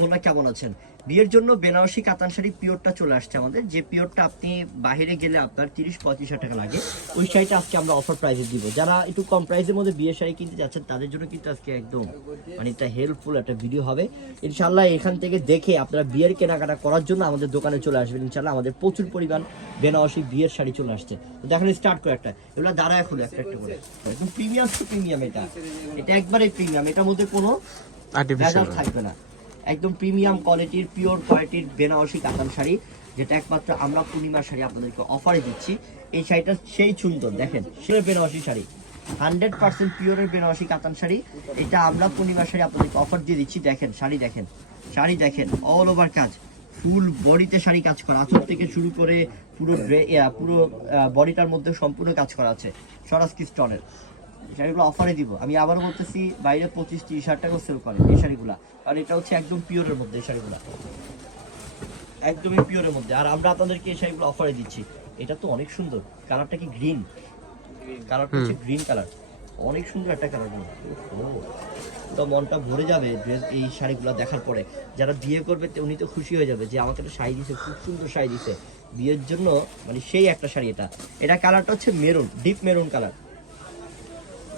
ভোলা কেমন আছেন? বিয়ের জন্য বেনারসি কাতান শাড়ি পিওরটা চলে আসছে আমাদের, যে পিওরটা আপনি বাইরে গেলে আপনার 30-35 টাকা লাগে, ওই শাড়িটা আজকে আমরা অফার প্রাইসে দিব। যারা একটু কম প্রাইসের মধ্যে বিয়ের শাড়ি কিনতে যাচ্ছেন তাদের জন্য কিন্তু আজকে একদম মানে একটা হেল্পফুল একটা ভিডিও হবে ইনশাল্লাহ। এখান থেকে দেখে আপনারা বিয়ের কেনাকাটা করার জন্য আমাদের দোকানে চলে আসবেন ইনশাল্লাহ। আমাদের প্রচুর পরিমাণ বেনারসি বিয়ের শাড়ি চলে আসছে। তো দেখেন স্টার্ট করে একটা, এগুলো দাঁড়ায় খুলে একটা একটা করে, একদম প্রিমিয়াম টু প্রিমিয়াম। এটা একবারে প্রিমিয়াম, এটার মধ্যে কোনো আর্টিফিশিয়াল থাকবে না। একদম প্রিমিয়াম কোয়ালিটির পিওর কোয়ালিটির বেনারসি কাতান শাড়ি, যেটা একমাত্র আমরা পূর্ণিমার শাড়ি আপনাদেরকে অফারে দিচ্ছি। এই শাড়িটা সেই সুন্দর, দেখেন সেই বেনারসি শাড়ি 100% পিওরের বেনারসি কাতান শাড়ি, এটা আমরা পূর্ণিমার শাড়ি আপনাদেরকে অফার দিয়ে দিচ্ছি। দেখেন শাড়ি, দেখেন শাড়ি, দেখেন অল ওভার কাজ, ফুল বডিতে শাড়ি কাজ করা, আঁচল থেকে শুরু করে পুরো পুরো বডিটার মধ্যে সম্পূর্ণ কাজ করা আছে স্বরাজকি স্টোনের। শাড়িগুলো অফারে দিব। আমি আবারও বলতেছি, বাইরে 25-30 টাকা সেল করে এই শাড়িগুলো, আর এটা হচ্ছে একদম পিওরের মধ্যে। এই শাড়িগুলো একদমই পিওরের মধ্যে, আর আমরা আপনাদেরকে এই শাড়িগুলো অফারে দিচ্ছি। এটা তো অনেক সুন্দর, কালারটা কি গ্রিন, কালারটা হচ্ছে গ্রিন কালার, অনেক সুন্দর একটা কালার। তো মনটা ভরে যাবে এই শাড়িগুলো দেখার পরে। যারা বিয়ে করবে উনি তো খুশি হয়ে যাবে যে আমাকে একটা শাড়ি দিছে, খুব সুন্দর শাড়ি দিছে বিয়ের জন্য, মানে সেই একটা শাড়ি। এটা কালারটা হচ্ছে মেরুন, ডিপ মেরুন কালার।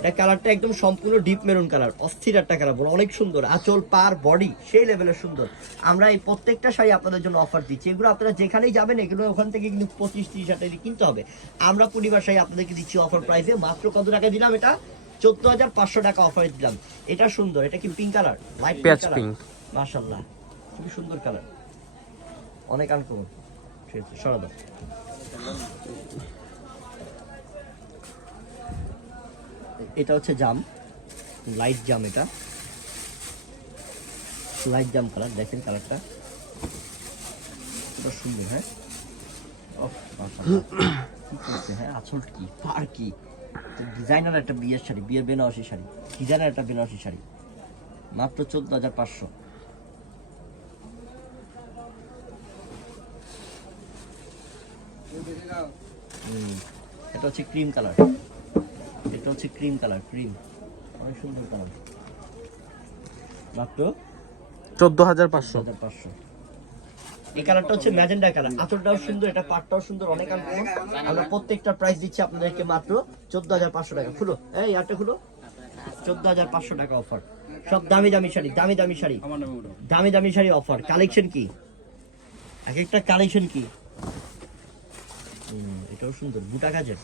এটা কালারটা একদম সম্পূর্ণ ডিপ মেরুন কালার, অস্থির একটা কালার, অনেক সুন্দর। আঁচল পার বডি সেই লেভেলের সুন্দর। আমরা এই প্রত্যেকটা শাড়ি আপনাদের জন্য অফার দিচ্ছি। এগুলো আপনারা যেখানেই যাবেন এগুলো ওখান থেকে কিন্তু 25-30 টাকা কিনতে হবে। আমরা পূর্ণিমার শাড়ি আপনাদেরকে দিচ্ছি অফার প্রাইসে মাত্র কত টাকা দিলাম? এটা 14,500 টাকা অফারে দিলাম। এটা সুন্দর, এটা কি পিঙ্ক কালার, লাইট পিঙ্ক, মাশাআল্লাহ খুবই সুন্দর কালার, অনেক আনকমন। ঠিক আছে, সরা দাও। এটা হচ্ছে জাম, লাইট জাম, এটা লাইট জাম কালার, দেখেন কালারটা খুব সুন্দর। হ্যাঁ হ্যাঁ, আঁচল কি পার কি, ডিজাইনার একটা বিয়ের শাড়ি, বিয়ের বেনারসি শাড়ি, ডিজাইনার একটা বেনারসি শাড়ি মাত্র 14,500। এটা হচ্ছে ক্রিম কালার, এটা হচ্ছে ক্রিম কালার, ক্রিম, অনেক সুন্দর কালার, মাত্র 14,500। এই কালারটা হচ্ছে ম্যাজেন্ডা কালার, আঁচলটাও সুন্দর, এটা পাটটাও সুন্দর, অনেক আনকমন। আমরা প্রত্যেকটা প্রাইস দিচ্ছি আপনাদেরকে মাত্র 14,500 টাকা। খুলো এই আটটা খুলো, 14,500 টাকা অফার। সব দামি দামি শাড়ি, দামি দামি শাড়ি, দামি দামি শাড়ি অফার। কালেকশন কি, এক একটা কালেকশন কি। এটাও সুন্দর, বুটা কাজের,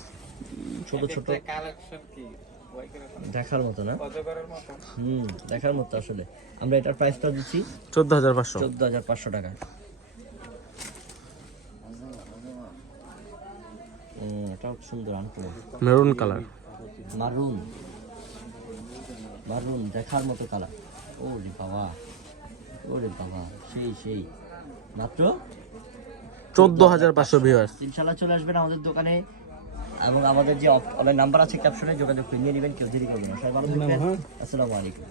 ছোট ছোট, দেখার মতো না? দেখার মতো আসলে। আমরা এটার প্রাইসটা দিচ্ছি 14,500 টাকা। এটাও সুন্দর, আনকমন মেরুন কালার, মারুন মারুন, দেখার মতো কালার। ওরে বাবা, ওরে বাবা, সেই সেই, মাত্র 14,500 ভিউয়ার্স। ইনশাআল্লাহ চলে আসবেন আমাদের দোকানে, এবং আমাদের যে অনলাইন নাম্বার আছে ক্যাপশনে যোগাযোগ করে নিয়ে নেবেন, কেউ দেরি করবেন না। সবাই ভালো থাকবেন, আসসালামু আলাইকুম।